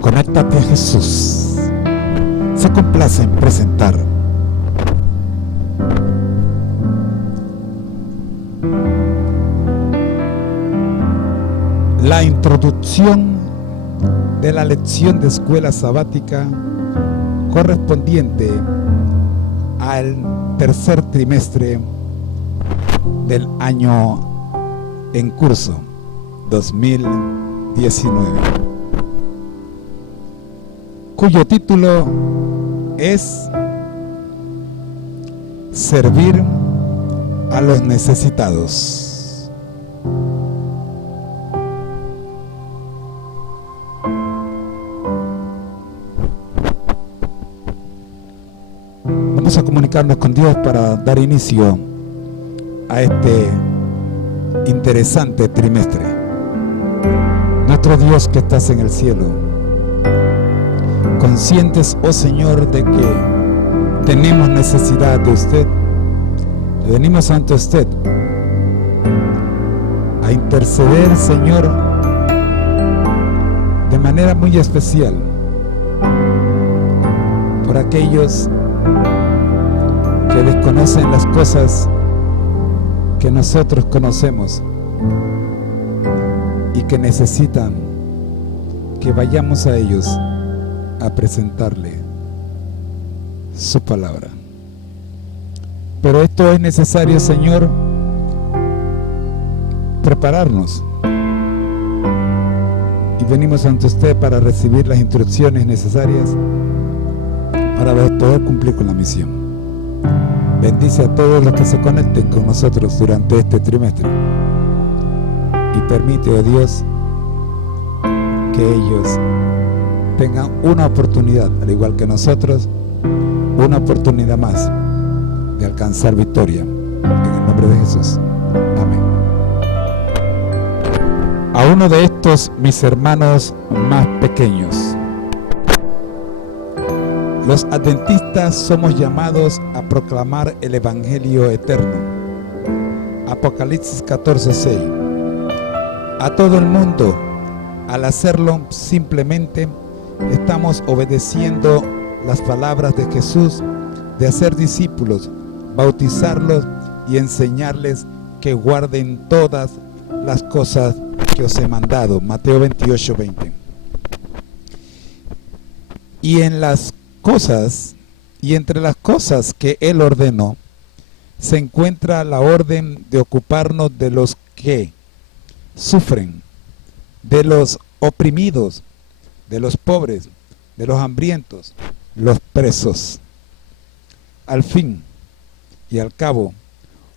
Conéctate a Jesús. Se complace en presentar la introducción de la lección de escuela sabática correspondiente al tercer trimestre del año en curso 2019, cuyo título es Servir a los necesitados. Vamos a comunicarnos con Dios para dar inicio a este interesante trimestre. Nuestro Dios que estás en el cielo, conscientes, oh Señor, de que tenemos necesidad de usted, venimos ante usted a interceder, Señor, de manera muy especial por aquellos que desconocen las cosas que nosotros conocemos y que necesitan que vayamos a ellos a presentarle su palabra. Pero esto es necesario, Señor, prepararnos, y venimos ante usted para recibir las instrucciones necesarias para poder cumplir con la misión. Bendice a todos los que se conecten con nosotros durante este trimestre y permite, oh Dios, que ellos tengan una oportunidad, al igual que nosotros, una oportunidad más de alcanzar victoria. En el nombre de Jesús. Amén. A uno de estos mis hermanos más pequeños. Los adventistas somos llamados a proclamar el Evangelio eterno. Apocalipsis 14:6. A todo el mundo, al hacerlo simplemente, estamos obedeciendo las palabras de Jesús de hacer discípulos, bautizarlos y enseñarles que guarden todas las cosas que os he mandado. Mateo 28:20. Y entre las cosas que Él ordenó, se encuentra la orden de ocuparnos de los que sufren, de los oprimidos, de los pobres, de los hambrientos, los presos. Al fin y al cabo,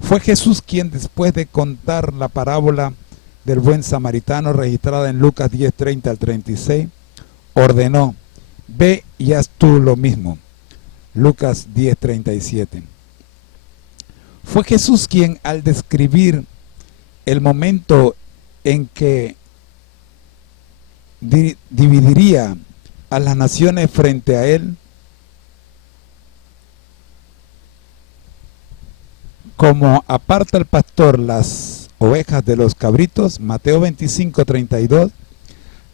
fue Jesús quien, después de contar la parábola del buen samaritano registrada en Lucas 10:30 al 36, ordenó: ve y haz tú lo mismo. Lucas 10:37. Fue Jesús quien, al describir el momento en que dividiría a las naciones frente a él, como aparta el pastor las ovejas de los cabritos, Mateo 25:32,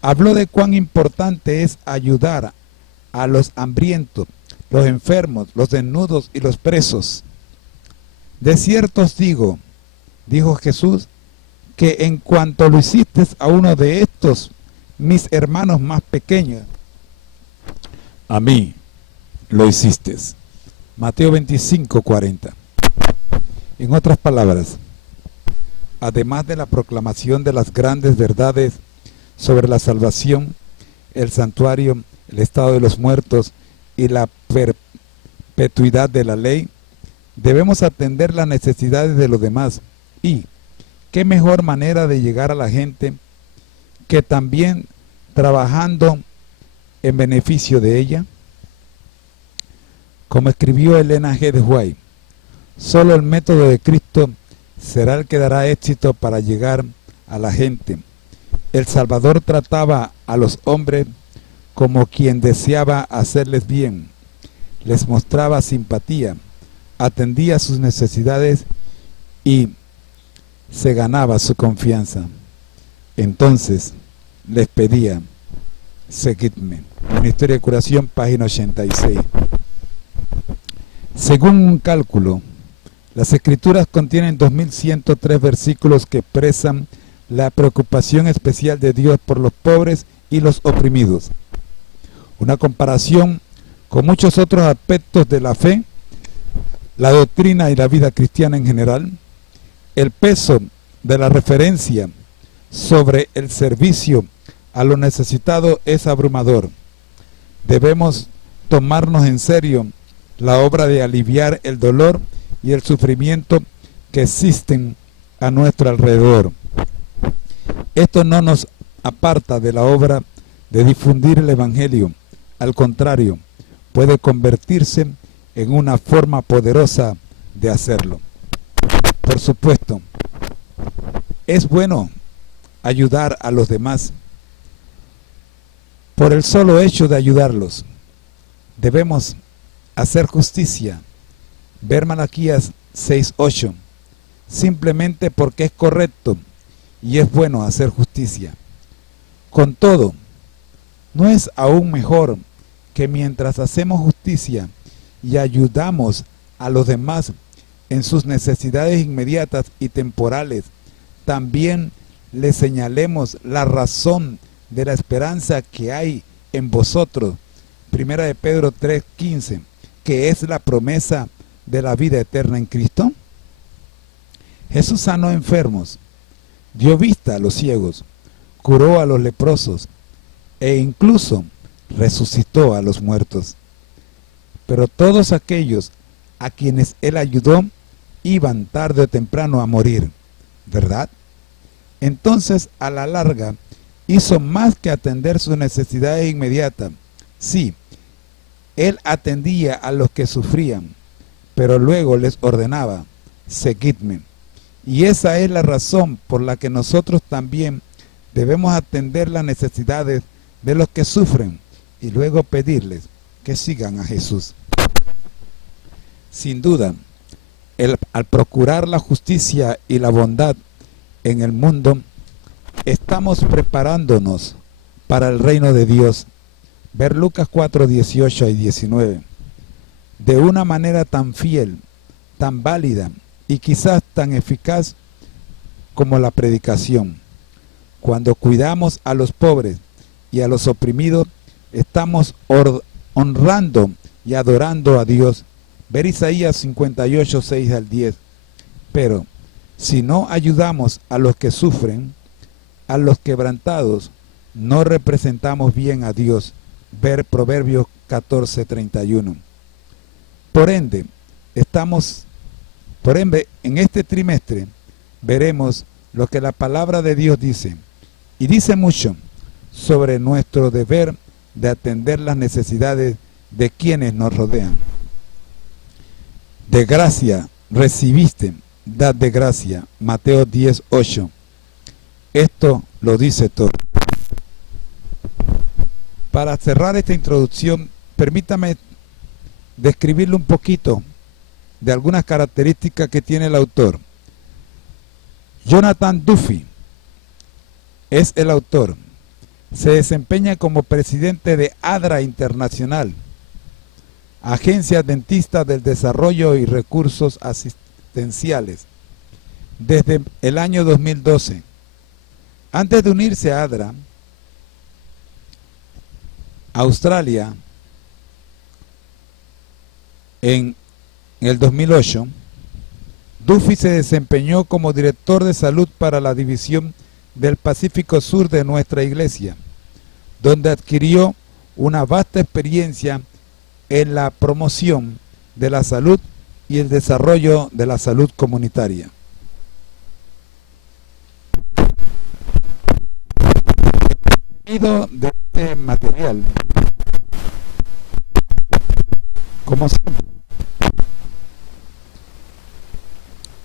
habló de cuán importante es ayudar a los hambrientos, los enfermos, los desnudos y los presos. De cierto os digo, dijo Jesús, que en cuanto lo hiciste a uno de estos mis hermanos más pequeños, a mí lo hiciste. Mateo 25:40. En otras palabras, además de la proclamación de las grandes verdades sobre la salvación, el santuario, el estado de los muertos y la perpetuidad de la ley, debemos atender las necesidades de los demás. Y qué mejor manera de llegar a la gente que también trabajando en beneficio de ella. Como escribió Elena G. de White, solo el método de Cristo será el que dará éxito para llegar a la gente. El Salvador trataba a los hombres como quien deseaba hacerles bien, les mostraba simpatía, atendía sus necesidades y se ganaba su confianza. Entonces les pedía: seguidme. Ministerio de Curación, página 86. Según un cálculo, las Escrituras contienen 2103 versículos que expresan la preocupación especial de Dios por los pobres y los oprimidos. Una comparación con muchos otros aspectos de la fe, la doctrina y la vida cristiana en general, el peso de la referencia sobre el servicio a los necesitados es abrumador. Debemos tomarnos en serio la obra de aliviar el dolor y el sufrimiento que existen a nuestro alrededor. Esto no nos aparta de la obra de difundir el Evangelio. Al contrario, puede convertirse en una forma poderosa de hacerlo. Por supuesto, es bueno ayudar a los demás. Por el solo hecho de ayudarlos, debemos hacer justicia. Ver Malaquías 6:8, simplemente porque es correcto y es bueno hacer justicia. Con todo, ¿no es aún mejor que mientras hacemos justicia y ayudamos a los demás en sus necesidades inmediatas y temporales, también les señalemos la razón de la esperanza que hay en vosotros? Primera de Pedro 3:15, que es la promesa de la vida eterna en Cristo. Jesús sanó enfermos, dio vista a los ciegos, curó a los leprosos e incluso resucitó a los muertos. Pero todos aquellos a quienes Él ayudó iban tarde o temprano a morir, ¿verdad? Entonces, a la larga, hizo más que atender sus necesidades inmediatas. Sí, Él atendía a los que sufrían, pero luego les ordenaba, seguidme. Y esa es la razón por la que nosotros también debemos atender las necesidades de los que sufren y luego pedirles que sigan a Jesús. Sin duda, al procurar la justicia y la bondad en el mundo, estamos preparándonos para el reino de Dios. Ver Lucas 4:18 y 19. De una manera tan fiel, tan válida y quizás tan eficaz como la predicación. Cuando cuidamos a los pobres y a los oprimidos, estamos honrando y adorando a Dios. Ver Isaías 58, 6 al 10. Pero si no ayudamos a los que sufren, a los quebrantados, no representamos bien a Dios. Ver Proverbios 14, 31. Por ende, en este trimestre veremos lo que la palabra de Dios dice, y dice mucho sobre nuestro deber de atender las necesidades de quienes nos rodean. De gracia recibiste, dad de gracia. Mateo 10:8. Esto lo dice todo. Para cerrar esta introducción, permítame describirle un poquito de algunas características que tiene el autor. Jonathan Duffy es el autor. Se desempeña como presidente de ADRA Internacional, Agencia Adventista del Desarrollo y Recursos Asistenciales, desde el año 2012. Antes de unirse a ADRA, Australia, en el 2008, Duffy se desempeñó como director de salud para la división del Pacífico Sur de nuestra iglesia, donde adquirió una vasta experiencia en la promoción de la salud y el desarrollo de la salud comunitaria. De este material, como siempre,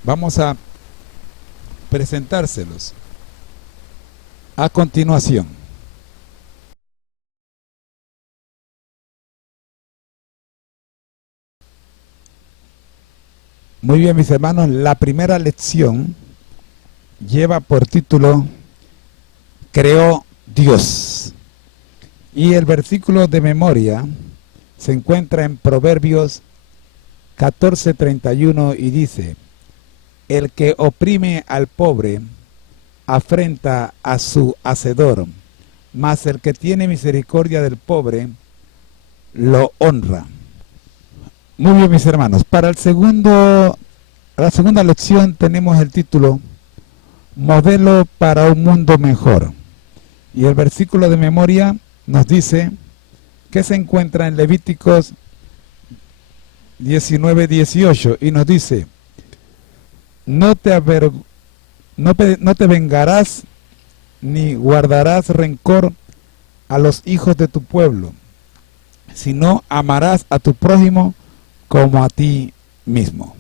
vamos a presentárselos a continuación. Muy bien, mis hermanos, la primera lección lleva por título Creó Dios. Y el versículo de memoria se encuentra en Proverbios 14:31 y dice: el que oprime al pobre afrenta a su hacedor, mas el que tiene misericordia del pobre lo honra. Muy bien, mis hermanos, para la segunda lección tenemos el título Modelo para un mundo mejor. Y el versículo de memoria nos dice que se encuentra en Levíticos 19:18 y nos dice: no te vengarás ni guardarás rencor a los hijos de tu pueblo, sino amarás a tu prójimo como a ti mismo.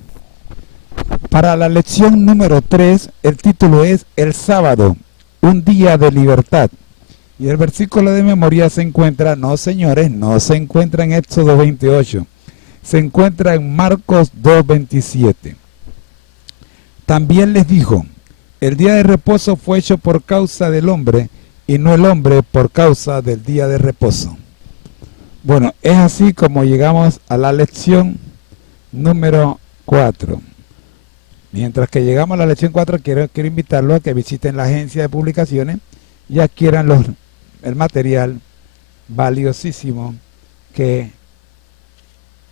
Para la lección número 3, el título es El sábado, un día de libertad. Y el versículo de memoria se encuentra, no señores, no se encuentra en Éxodo 28, se encuentra en Marcos 2:27. También les dijo: el día de reposo fue hecho por causa del hombre, y no el hombre por causa del día de reposo. Bueno, es así como llegamos a la lección número 4. Mientras que llegamos a la lección 4, quiero invitarlos a que visiten la agencia de publicaciones y adquieran el material valiosísimo que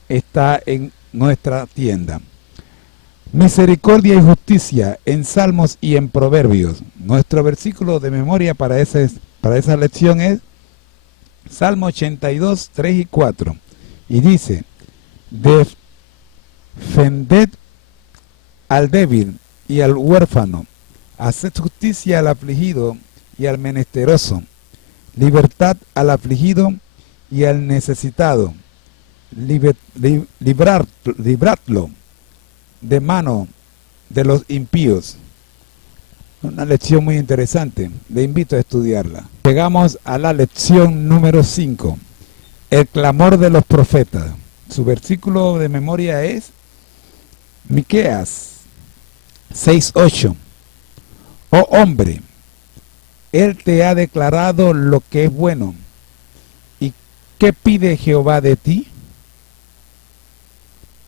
está en nuestra tienda. Misericordia y justicia en Salmos y en Proverbios. Nuestro versículo de memoria para esa lección es Salmo 82, 3 y 4. Y dice: defended al débil y al huérfano, haced justicia al afligido y al menesteroso, libertad al afligido y al necesitado, libradlo de mano de los impíos. Una lección muy interesante, le invito a estudiarla. Llegamos a la lección número 5, el clamor de los profetas. Su versículo de memoria es Miqueas 6:8. Oh hombre, él te ha declarado lo que es bueno. ¿Y qué pide Jehová de ti?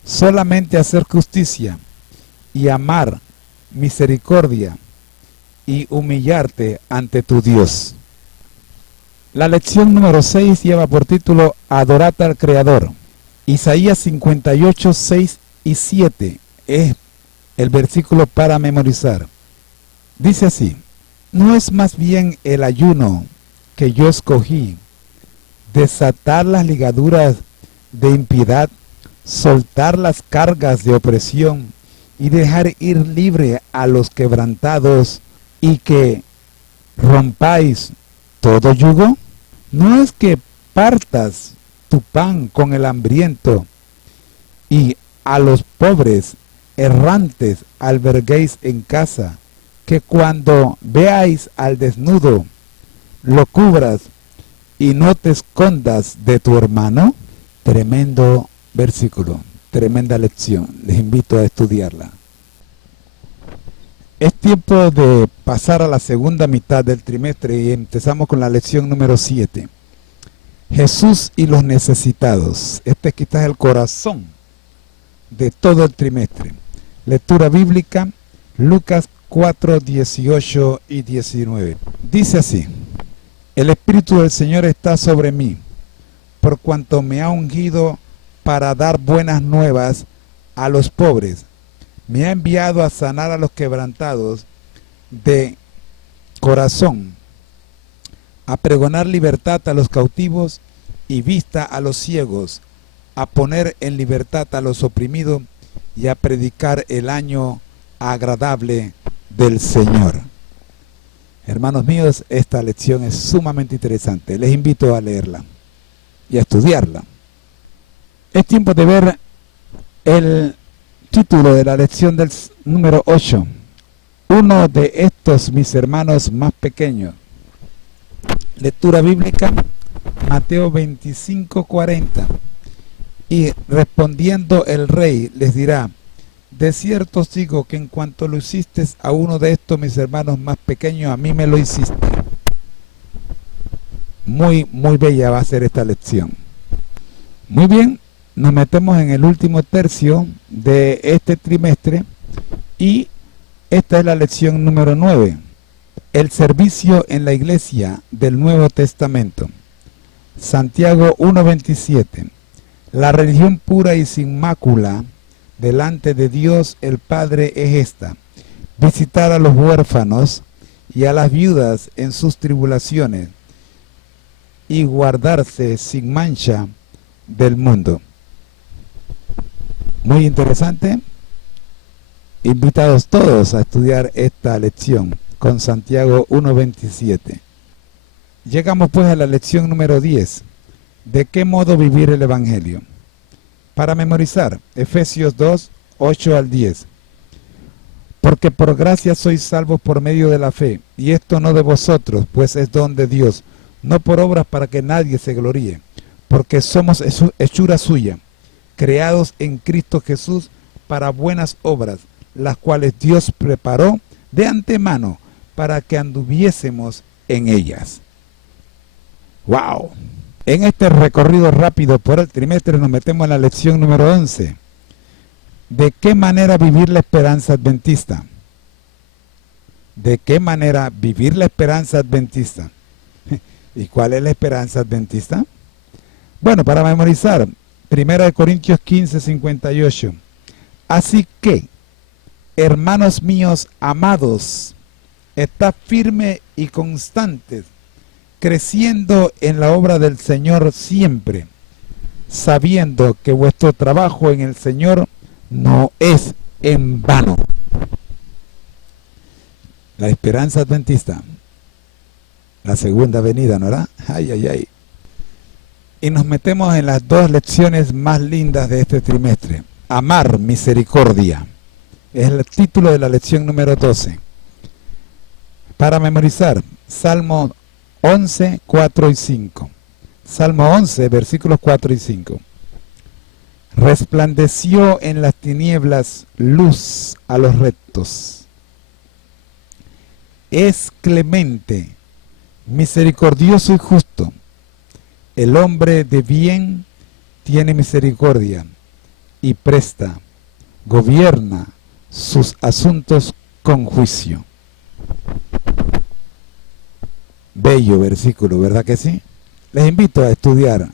Solamente hacer justicia y amar misericordia y humillarte ante tu Dios. La lección número 6 lleva por título Adorad al Creador. Isaías 58, 6 y 7 es el versículo para memorizar. Dice así: ¿no es más bien el ayuno que yo escogí, desatar las ligaduras de impiedad, soltar las cargas de opresión y dejar ir libre a los quebrantados, y que rompáis todo yugo? ¿No es que partas tu pan con el hambriento y a los pobres errantes alberguéis en casa, que cuando veáis al desnudo lo cubras y no te escondas de tu hermano? Tremendo versículo, tremenda lección, les invito a estudiarla. Es tiempo de pasar a la segunda mitad del trimestre y empezamos con la lección número 7. Jesús y los necesitados. Este es quizás el corazón de todo el trimestre. Lectura bíblica, Lucas 4, 18 y 19. Dice así: el Espíritu del Señor está sobre mí, por cuanto me ha ungido para dar buenas nuevas a los pobres. Me ha enviado a sanar a los quebrantados de corazón, a pregonar libertad a los cautivos y vista a los ciegos, a poner en libertad a los oprimidos y a predicar el año agradable del Señor. Hermanos míos, esta lección es sumamente interesante. Les invito a leerla y a estudiarla. Es tiempo de ver el título de la lección del número 8. Uno de estos mis hermanos más pequeños. Lectura bíblica, Mateo 25:40. Y respondiendo el rey les dirá: de cierto os digo que en cuanto lo hiciste a uno de estos mis hermanos más pequeños, a mí me lo hiciste. muy bella va a ser esta lección. Muy bien, nos metemos en el último tercio de este trimestre y esta es la lección número 9. El servicio en la iglesia del Nuevo Testamento. Santiago 1:27. La religión pura y sin mácula delante de Dios el Padre es esta: visitar a los huérfanos y a las viudas en sus tribulaciones y guardarse sin mancha del mundo. Muy interesante. Invitados todos a estudiar esta lección con Santiago 1:27. Llegamos pues a la lección número 10. ¿De qué modo vivir el Evangelio? Para memorizar, Efesios 2, 8 al 10. Porque por gracia sois salvos por medio de la fe, y esto no de vosotros, pues es don de Dios, no por obras para que nadie se gloríe, porque somos hechura suya, creados en Cristo Jesús para buenas obras, las cuales Dios preparó de antemano para que anduviésemos en ellas. ¡Wow! En este recorrido rápido por el trimestre nos metemos en la lección número 11. ¿De qué manera vivir la esperanza adventista? ¿De qué manera vivir la esperanza adventista? ¿Y cuál es la esperanza adventista? Bueno, para memorizar, 1 Corintios 15, 58. Así que, hermanos míos amados, estad firmes y constantes, creciendo en la obra del Señor siempre, sabiendo que vuestro trabajo en el Señor no es en vano. La esperanza adventista, la segunda venida, ¿no era? Ay. Y nos metemos en las dos lecciones más lindas de este trimestre. Amar misericordia. Es el título de la lección número 12. Para memorizar, Salmo 11, 4 y 5. Salmo 11, versículos 4 y 5. Resplandeció en las tinieblas luz a los rectos. Es clemente, misericordioso y justo. El hombre de bien tiene misericordia y presta, gobierna sus asuntos con juicio. Bello versículo, ¿verdad que sí? Les invito a estudiar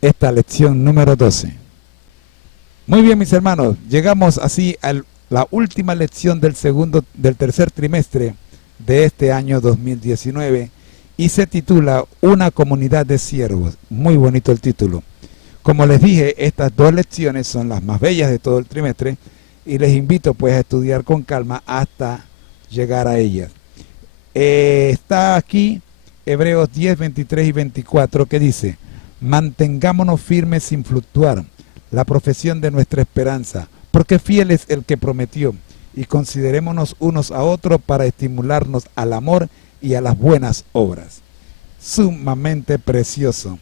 esta lección número 12. Muy bien, mis hermanos, llegamos así a la última lección del tercer trimestre de este año 2019 y se titula Una comunidad de siervos. Muy bonito el título. Como les dije, estas dos lecciones son las más bellas de todo el trimestre y les invito pues a estudiar con calma hasta llegar a ellas. Está aquí Hebreos 10, 23 y 24 que dice: mantengámonos firmes sin fluctuar la profesión de nuestra esperanza, porque fiel es el que prometió, y considerémonos unos a otros para estimularnos al amor y a las buenas obras. Sumamente precioso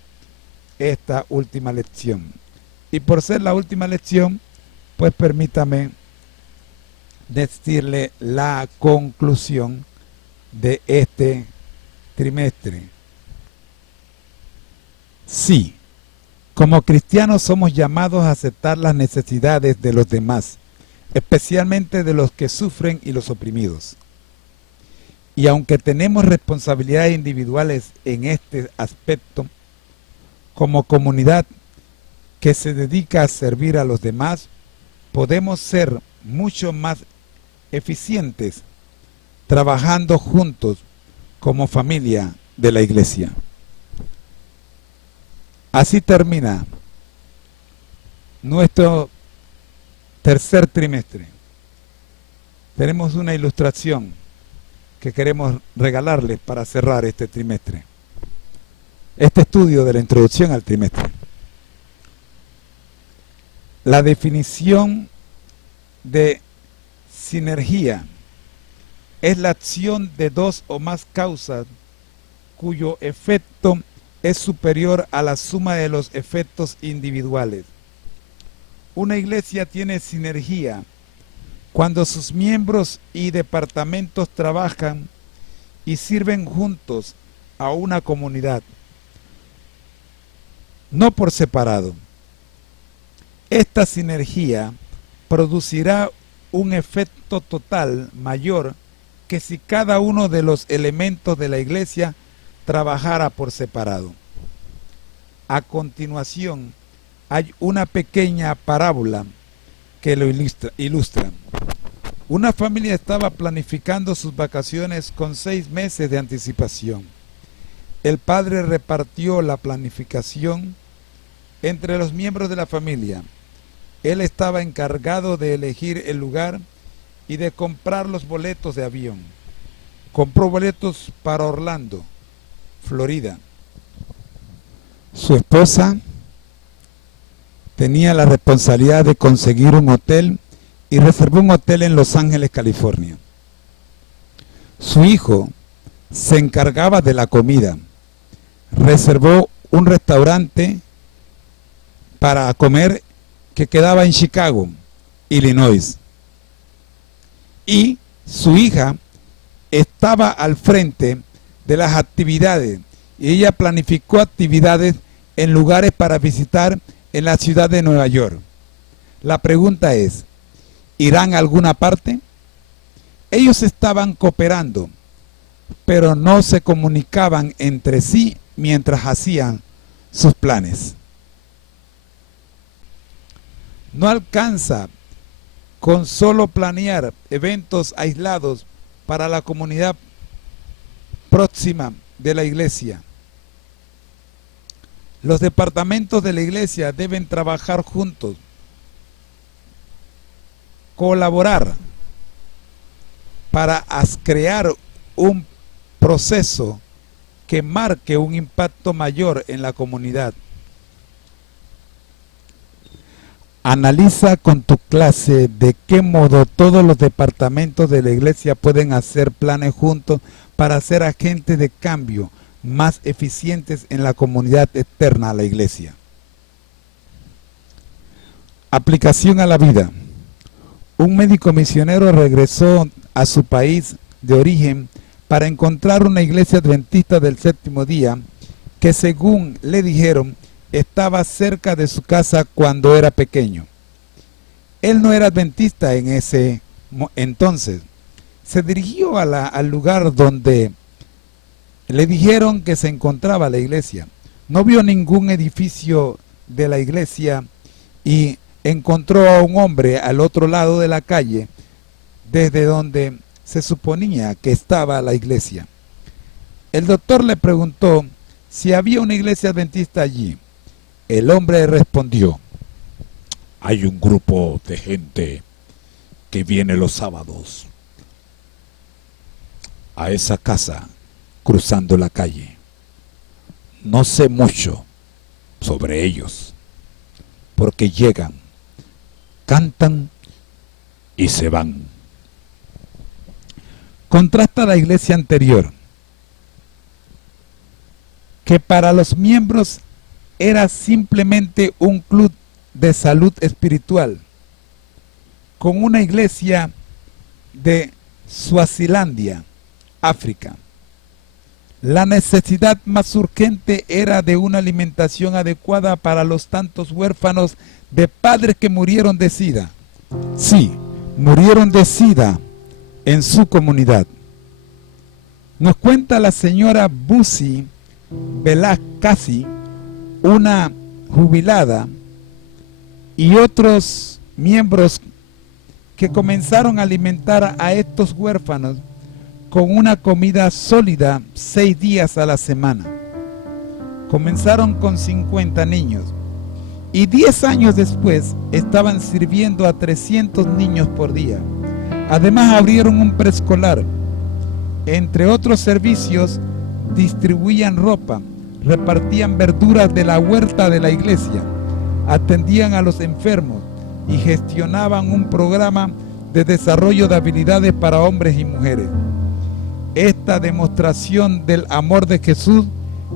esta última lección. Y por ser la última lección, pues permítame decirle la conclusión de este trimestre. Sí, como cristianos somos llamados a aceptar las necesidades de los demás, especialmente de los que sufren y los oprimidos. Y aunque tenemos responsabilidades individuales en este aspecto, como comunidad que se dedica a servir a los demás, podemos ser mucho más eficientes trabajando juntos como familia de la iglesia. Así termina nuestro tercer trimestre. Tenemos una ilustración que queremos regalarles para cerrar este trimestre. Este estudio de la introducción al trimestre. La definición de sinergia es la acción de dos o más causas cuyo efecto es superior a la suma de los efectos individuales. Una iglesia tiene sinergia cuando sus miembros y departamentos trabajan y sirven juntos a una comunidad, no por separado. Esta sinergia producirá un efecto total mayor que si cada uno de los elementos de la iglesia trabajara por separado. A continuación, hay una pequeña parábola que lo ilustra. Una familia estaba planificando sus vacaciones con 6 meses de anticipación. El padre repartió la planificación entre los miembros de la familia. Él estaba encargado de elegir el lugar y de comprar los boletos de avión. Compró boletos para Orlando, Florida. Su esposa tenía la responsabilidad de conseguir un hotel y reservó un hotel en Los Ángeles, California. Su hijo se encargaba de la comida. Reservó un restaurante para comer que quedaba en Chicago, Illinois. Y su hija estaba al frente de las actividades y ella planificó actividades en lugares para visitar en la ciudad de Nueva York. La pregunta es, ¿irán a alguna parte? Ellos estaban cooperando, pero no se comunicaban entre sí mientras hacían sus planes. No alcanza con solo planear eventos aislados para la comunidad próxima de la iglesia. Los departamentos de la iglesia deben trabajar juntos, colaborar para crear un proceso que marque un impacto mayor en la comunidad. Analiza con tu clase de qué modo todos los departamentos de la iglesia pueden hacer planes juntos para ser agentes de cambio más eficientes en la comunidad externa a la iglesia. Aplicación a la vida. Un médico misionero regresó a su país de origen para encontrar una iglesia adventista del séptimo día que, según le dijeron, estaba cerca de su casa cuando era pequeño. Él no era adventista en ese entonces. Se dirigió al lugar donde le dijeron que se encontraba la iglesia. No vio ningún edificio de la iglesia y encontró a un hombre al otro lado de la calle desde donde se suponía que estaba la iglesia. El doctor le preguntó si había una iglesia adventista allí. El hombre respondió: hay un grupo de gente que viene los sábados a esa casa cruzando la calle. No sé mucho sobre ellos, porque llegan, cantan y se van. Contrasta la iglesia anterior, que para los miembros era simplemente un club de salud espiritual, con una iglesia de Suazilandia, África. La necesidad más urgente era de una alimentación adecuada para los tantos huérfanos de padres que murieron de SIDA. Sí, murieron de SIDA en su comunidad. Nos cuenta la señora Busi Belakasi, una jubilada, y otros miembros que comenzaron a alimentar a estos huérfanos con una comida sólida 6 días a la semana. Comenzaron con 50 niños y 10 años después estaban sirviendo a 300 niños por día. Además abrieron un preescolar. Entre otros servicios, distribuían ropa, repartían verduras de la huerta de la iglesia, atendían a los enfermos y gestionaban un programa de desarrollo de habilidades para hombres y mujeres. Esta demostración del amor de Jesús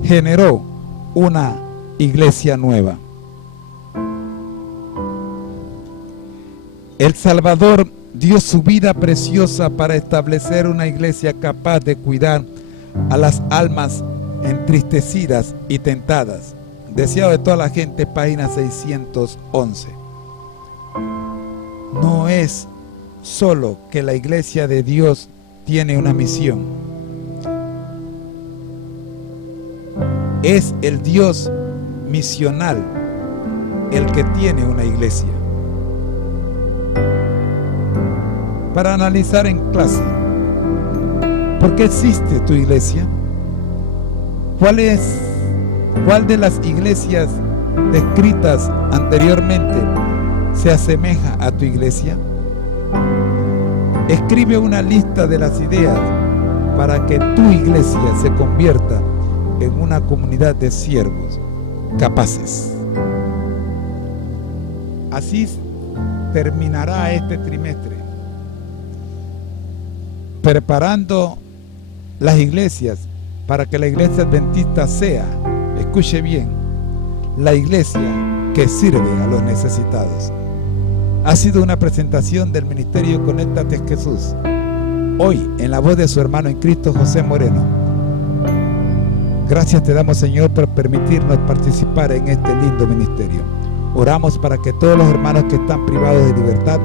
generó una iglesia nueva. El Salvador dio su vida preciosa para establecer una iglesia capaz de cuidar a las almas entristecidas y tentadas. Deseado de toda la gente, página 611. No es solo que la iglesia de Dios tiene una misión. Es el Dios misional el que tiene una iglesia. Para analizar en clase, ¿por qué existe tu iglesia? ¿Cuál de las iglesias descritas anteriormente se asemeja a tu iglesia? Escribe una lista de las ideas para que tu iglesia se convierta en una comunidad de siervos capaces. Así terminará este trimestre, preparando las iglesias para que la iglesia adventista sea, escuche bien, la iglesia que sirve a los necesitados. Ha sido una presentación del Ministerio Conéctate Jesús, hoy en la voz de su hermano en Cristo, José Moreno. Gracias te damos, Señor, por permitirnos participar en este lindo ministerio. Oramos para que todos los hermanos que están privados de libertad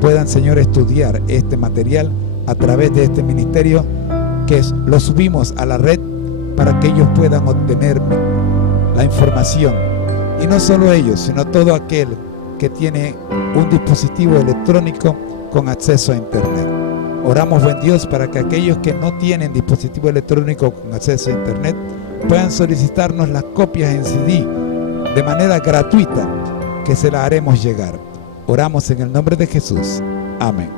puedan, Señor, estudiar este material a través de este ministerio, que lo subimos a la red para que ellos puedan obtener la información. Y no solo ellos, sino todo aquel que tiene un dispositivo electrónico con acceso a internet. Oramos, buen Dios, para que aquellos que no tienen dispositivo electrónico con acceso a internet puedan solicitarnos las copias en CD de manera gratuita, que se las haremos llegar. Oramos en el nombre de Jesús. Amén.